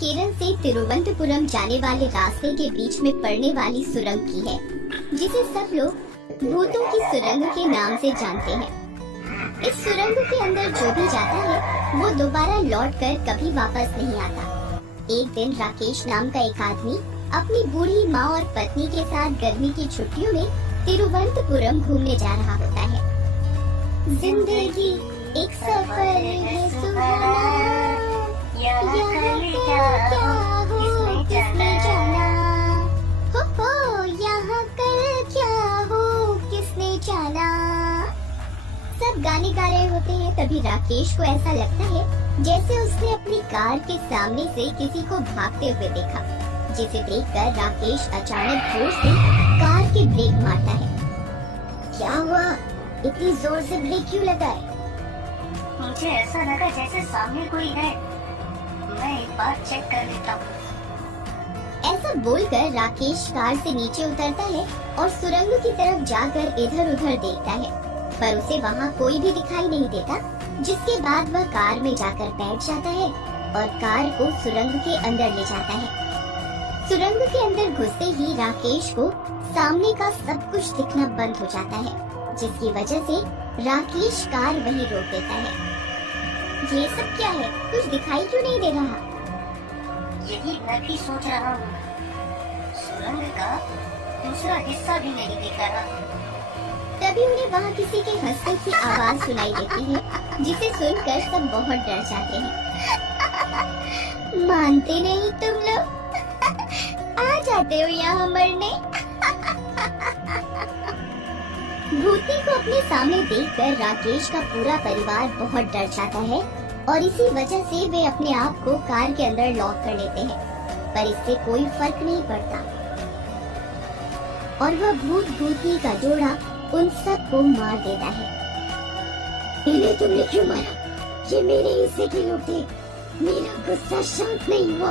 केरल से तिरुवनंतपुरम जाने वाले रास्ते के बीच में पड़ने वाली सुरंग की है, जिसे सब लोग भूतों की सुरंग के नाम से जानते हैं। इस सुरंग के अंदर जो भी जाता है वो दोबारा लौटकर कभी वापस नहीं आता। एक दिन राकेश नाम का एक आदमी अपनी बूढ़ी माँ और पत्नी के साथ गर्मी की छुट्टियों में तिरुवनंतपुरम घूमने जा रहा होता है। जिंदगी एक सफर है सुहाना, यहाँ कल क्या हो किसने जाना, हो यहाँ कल क्या हो किसने जाना। सब गाने गा रहे होते हैं। तभी राकेश को ऐसा लगता है जैसे उसने अपनी कार के सामने से किसी को भागते हुए देखा, जिसे देखकर राकेश अचानक जोर से कार के ब्रेक मारता है। क्या हुआ? इतनी जोर से ब्रेक क्यों लगाए? मुझे ऐसा लगा जैसे सामने कोई है, मैं एक बार चेक कर लेता हूँ। ऐसा बोलकर राकेश कार से नीचे उतरता है और सुरंग की तरफ जाकर इधर उधर देखता है, पर उसे वहाँ कोई भी दिखाई नहीं देता। जिसके बाद वह कार में जाकर बैठ जाता है और कार को सुरंग के अंदर ले जाता है। सुरंग के अंदर घुसते ही राकेश को सामने का सब कुछ दिखना बंद हो जाता है, जिसकी वजह से राकेश कार वहीं रोक देता है। ये सब क्या है? कुछ दिखाई क्यों नहीं दे रहा? यही मैं भी सोच रहा हूँ। सुरंग का दूसरा हिस्सा भी नहीं दिख रहा। तभी उन्हें वहाँ किसी के हंसने की आवाज सुनाई देती है, जिसे सुनकर सब बहुत डर जाते हैं। मानते नहीं तुम लोग? आ जाते हो यहाँ मरने। भूती को अपने सामने देखकर राकेश का पूरा परिवार बहुत डर जाता है और इसी वजह से वे अपने आप को कार के अंदर लॉक कर लेते हैं, पर इससे कोई फर्क नहीं पड़ता और वह भूत भूती का जोड़ा उन सब को मार देता है। इन्हें तुमने क्यों मारा? ये मेरे हिस्से के लोग थे। मेरा गुस्सा शांत नहीं हुआ।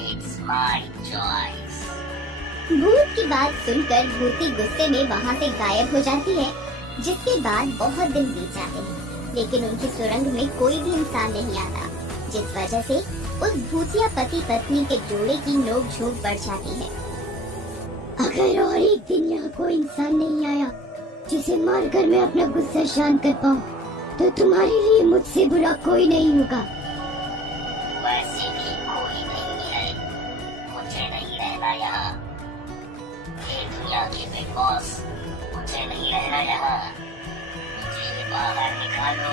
It's my choice. भूत की बात सुनकर भूती गुस्से में वहाँ से गायब हो जाती है। जिसके बाद बहुत दिन बीत जाते हैं, लेकिन उनकी सुरंग में कोई भी इंसान नहीं आता, जिस वजह से उस भूतिया पति पत्नी के जोड़े की नोक-झोंक बढ़ जाती है। अगर और एक दिन यहाँ कोई इंसान नहीं आया जिसे मारकर मैं अपना गुस्सा शांत कर पाऊँ, तो तुम्हारे लिए मुझसे बुरा कोई नहीं होगा। वैसे भी कोई नहीं है, मुझे नहीं रहना यहाँ। ये दुनिया के बिग बॉस, मुझे नहीं रहना यहाँ। मुझे बाहर निकालो।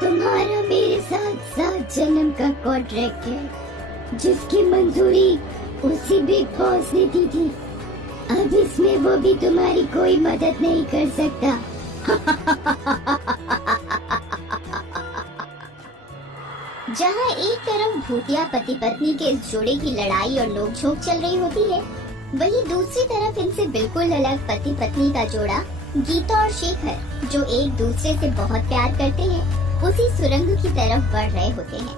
तुम्हारा मेरे साथ 7 जन्म का कॉन्ट्रैक्ट है, जिसकी मंजूरी उसी बिग बॉस ने दी थी। अब इसमें वो भी तुम्हारी कोई मदद नहीं कर सकता। जहाँ एक तरफ भूतिया पति पत्नी के इस जोड़े की लड़ाई और नोक-झोंक चल रही होती है, वहीं दूसरी तरफ इनसे बिल्कुल अलग पति पत्नी का जोड़ा गीता और शेखर, जो एक दूसरे से बहुत प्यार करते हैं, उसी सुरंग की तरफ बढ़ रहे होते हैं।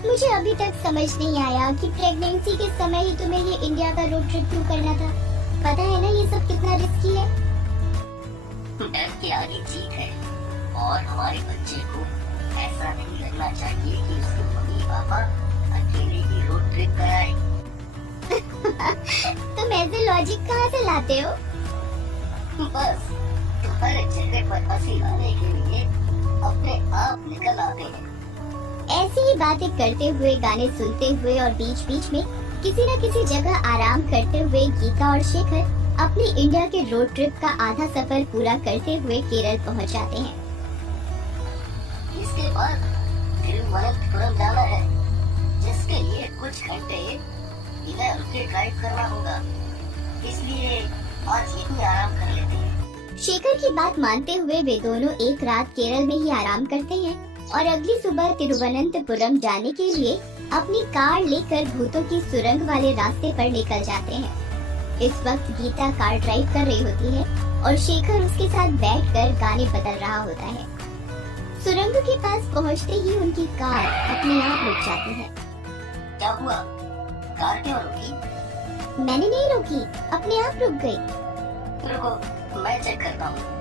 मुझे अभी तक समझ नहीं आया कि प्रेगनेंसी के समय ही तुम्हें ये इंडिया का रोड ट्रिप क्यों करना था। पता है ना ये सब कितना रिस्की है। डर के आगे जीत है, और हमारे बच्चे को ऐसा नहीं लगना चाहिए कि उसके मम्मी पापा अकेले ही रोड ट्रिप कराए। तुम ऐसे लॉजिक कहाँ से लाते हो? बस तुम्हारे चेहरे पर हंसी लाने के लिए अपने आप निकल आते हैं। ऐसी ही बातें करते हुए, गाने सुनते हुए और बीच बीच में किसी न किसी जगह आराम करते हुए गीता और शेखर अपनी इंडिया के रोड ट्रिप का आधा सफर पूरा करते हुए केरल पहुंच जाते हैं। इसके बाद तिरुवनंतपुरम जाना है, जिसके लिए कुछ घंटे बिना रुके ड्राइव करना होगा, इसलिए आज यहीं आराम कर लेते हैं। शेखर की बात मानते हुए वे दोनों एक रात केरल में ही आराम करते हैं और अगली सुबह तिरुवनंतपुरम जाने के लिए अपनी कार लेकर भूतों की सुरंग वाले रास्ते पर निकल जाते हैं। इस वक्त गीता कार ड्राइव कर रही होती है और शेखर उसके साथ बैठकर गाने बदल रहा होता है। सुरंग के पास पहुंचते ही उनकी कार अपने आप रुक जाती है। क्या हुआ? कार क्यों रुकी? मैंने नहीं रोकी, अपने आप रुक गई। रुको, मैं चेक करता हूँ।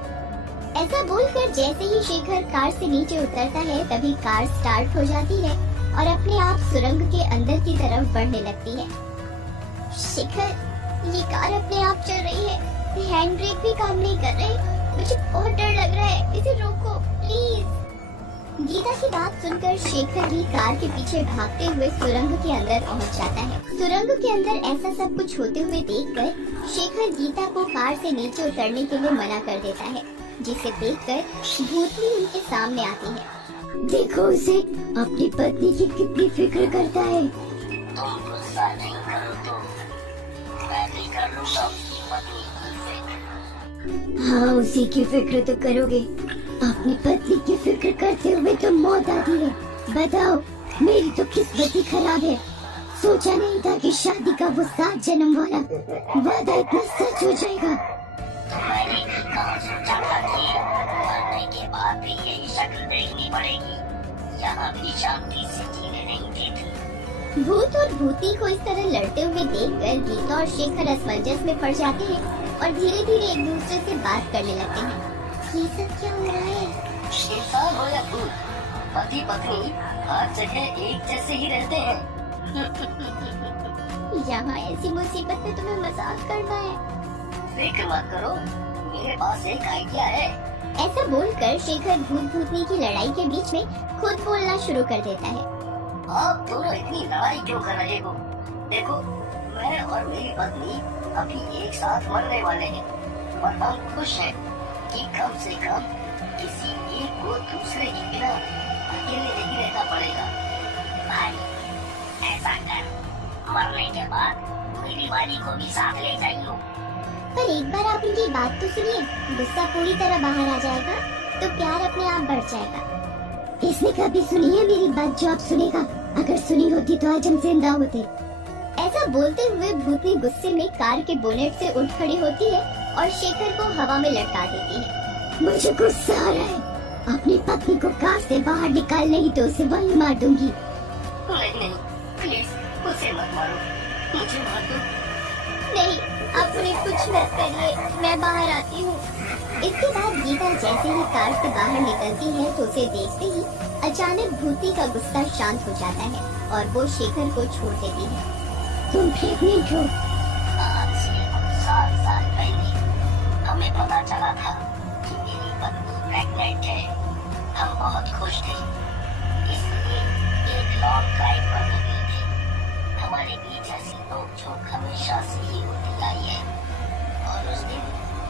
ऐसा बोलकर जैसे ही शेखर कार से नीचे उतरता है, तभी कार स्टार्ट हो जाती है और अपने अपने आप सुरंग के अंदर की तरफ बढ़ने लगती है। शिखर, ये कार अपने आप चल रही है, हैंड ब्रेक भी काम नहीं कर रहे, मुझे बहुत डर लग रहा है, इसे रोको प्लीज। गीता की बात सुनकर शेखर भी कार के पीछे भागते हुए सुरंग के अंदर पहुंच जाता है। सुरंग के अंदर ऐसा सब कुछ होते हुए देखकर शेखर गीता को कार से नीचे उतरने के लिए मना कर देता है, जिसे देखकर भूतनी उनके सामने आती है। देखो उसे, अपनी पत्नी की कितनी फिक्र करता है। तुम गुस्सा नहीं करो तो मैं भी कर लूंगा उसकी पत्नी की फिक्र। हाँ, उसी की फिक्र तो करोगे, अपनी पत्नी की फिक्र करते हुए तो मौत आती है। बताओ, मेरी तो किस्मत ही खराब है। सोचा नहीं था कि शादी का वो 7 जन्म वाला वादा इतना सच हो जाएगा। तो मैंने भी कहाँ सोचा था कि मरने के बाद भी यही शक्ल देखनी पड़ेगी। यहाँ भी शांति से जीने नहीं देती। भूत और भूती को इस तरह लड़ते हुए देखकर गीता और शेखर असमंजस में पड़ जाते हैं और धीरे धीरे एक दूसरे से बात करने लगते हैं। ये सब क्या हो रहा है? इंसान हो या भूत, पति पत्नी हर जगह एक जैसे ही रहते हैं। यहाँ ऐसी मुसीबत में तुम्हें मजाक करना है। फिक्र मत करो, मेरे पास एक आइडिया है। ऐसा बोलकर शेखर भूत भूतनी की लड़ाई के बीच में खुद बोलना शुरू कर देता है। आप दोनों इतनी लड़ाई क्यों कर रहे हो? देखो, मैं और मेरी पत्नी अभी एक साथ मरने वाले हैं और हम खुश हैं कि कम से कम किसी एक को दूसरे के बिना अकेले नहीं रहना पड़ेगा। भाई, ऐसा कर, मरने के बाद मेरी वाली को भी साथ ले जाइयो। पर एक बार आप उनकी बात तो सुनिए, गुस्सा पूरी तरह बाहर आ जाएगा तो प्यार अपने आप बढ़ जाएगा। इसने कभी सुनी है मेरी बात जो आप सुनेगा? अगर सुनी होती तो आज हम जिंदा होते। ऐसा बोलते हुए भूतनी गुस्से में कार के बोनेट से उठ खड़ी होती है और शेखर को हवा में लटका देती है। मुझे गुस्सा आ रहा है, अपनी पत्नी को कार से बाहर निकाल नहीं तो उसे वहीं मार दूंगी। नहीं, प्लीज उसे मत मारो, मुझे मार दो। नहीं, आप उन्हें कुछ मत करिए, मैं बाहर आती हूँ। इसके बाद गीता जैसे ही कार से बाहर निकलती है तो उसे देखते ही अचानक भूती का गुस्सा शांत हो जाता है और वो शेखर को छोड़ देती है। तुम प्रेग्नेंट हो? आज से कुछ साल पहले हमें पता चला था कि मेरी पत्नी प्रेग्नेंट है। हम बहुत खुश थे, इसलिए एक लॉन्ग ड्राइव पर निकले थे। हमारे बीच ऐसी नोक-झोंक हमेशा से ही होती आई है और उस दिन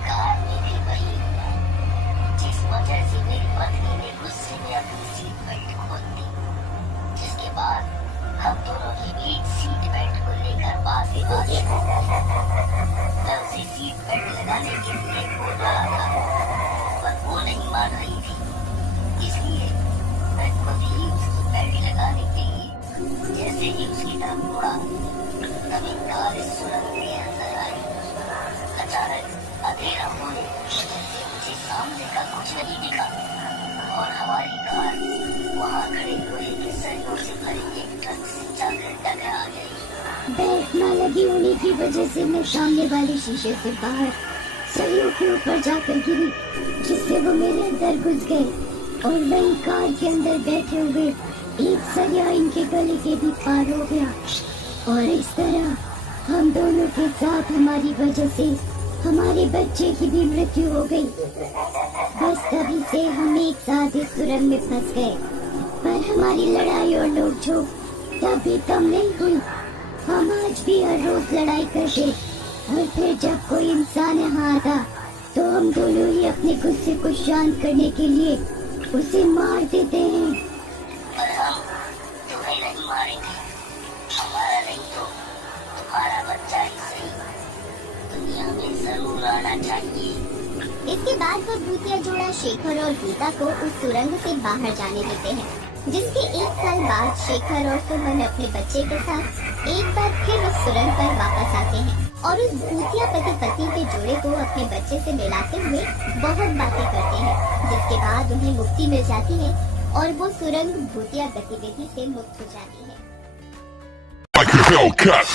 कार में भी वही हुआ, जिस वजह से मेरी पत्नी ने गुस्से में अपनी सीट बेल्ट खोल दी। जिसके बाद हम दोनों के बीच सीट बेल्ट को लेकर बात विवाद शुरू हुआ। मैं उसे सीट बेल्ट लगाने के लिए बोल रहा था पर वो नहीं मान रही थी, इसलिए मैं खुद ही उसकी बेल्ट लगाने के लिए जैसे ही उसकी तरफ मुड़ा तभी कार इस सुरंग के अंदर आई। अचानक अंधेरा होने से मुझे सामने का कुछ नहीं दिखा और हमारी कार वहाँ खड़े हुए सरियों से भरी एक ट्रक से जाकर टकरा गई। बेल्ट न लगी होने की वजह से मैं सामने वाले शीशे से बाहर सरियों के ऊपर जाकर गिरी, जिससे वो मेरे अंदर घुस गए और वही कार के अंदर बैठे हुए एक सरिया इनके गले के भी पार हो गया और इस तरह हम दोनों के साथ हमारी वजह से हमारे बच्चे की भी मृत्यु हो गई। बस तभी से हम एक साथ इस सुरंग में फंस गए, पर हमारी लड़ाई और नोक-झोंक तभी कम नहीं हुई। हम आज भी हर रोज लड़ाई करते और फिर जब कोई इंसान यहाँ आता तो हम दोनों ही अपने गुस्से को शांत करने के लिए उसे मार देते हैं। पर हम तुम्हें नहीं मारेंगे, हमारा नहीं तो तुम्हारा बच्चा ही सही दुनिया में जरूर आना चाहिए। इसके बाद वो भूतिया जोड़ा शेखर और गीता को उस सुरंग से बाहर जाने देते हैं, जिसके 1 साल बाद शेखर और सुमन अपने बच्चे के साथ एक बार फिर उस सुरंग पर वापस आते हैं और उस भूतिया पति पत्नी के जोड़े को अपने बच्चे से मिलाते हुए बहुत बातें करते हैं, जिसके बाद उन्हें मुक्ति मिल जाती है और वो सुरंग भूतिया गतिविधि से मुक्त हो जाती है। Like a Hellcat.